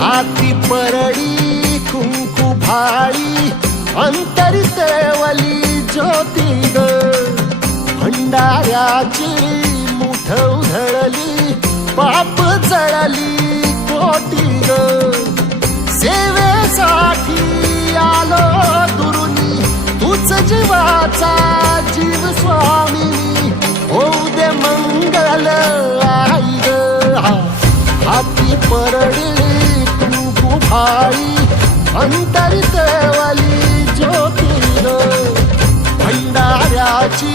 हाती परडी कुंकू भाळी अंतरितेवली ज्योती ग भंडाऱ्याची मुठ उधळली पाप जळली कोटी ग सेवेसाठी आलो दुरुनी तूच जीवाचा कुंकू अंतरित वाली ज्योती भंडाऱ्याची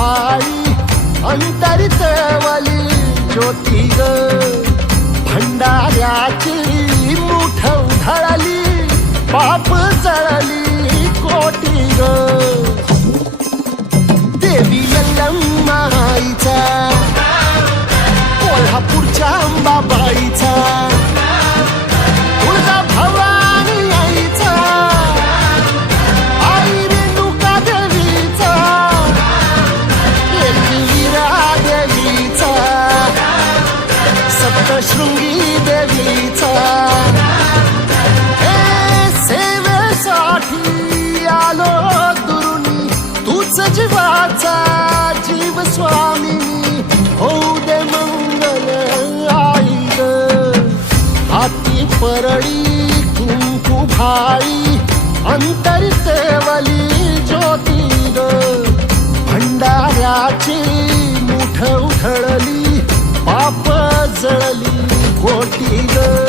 आई भाई अंतरितवली ज्योती ग. भंडाऱ्याची मुठ उधळली पाप जळली कोटी ग. देवी माईचा जीवाचा जीव स्वामी होऊ दे मंगल आई हाती परळी कुंकू भाई अंतरितेवली ज्योती ग भंडाऱ्याची मुठ उधळली पाप जळली गोटी ग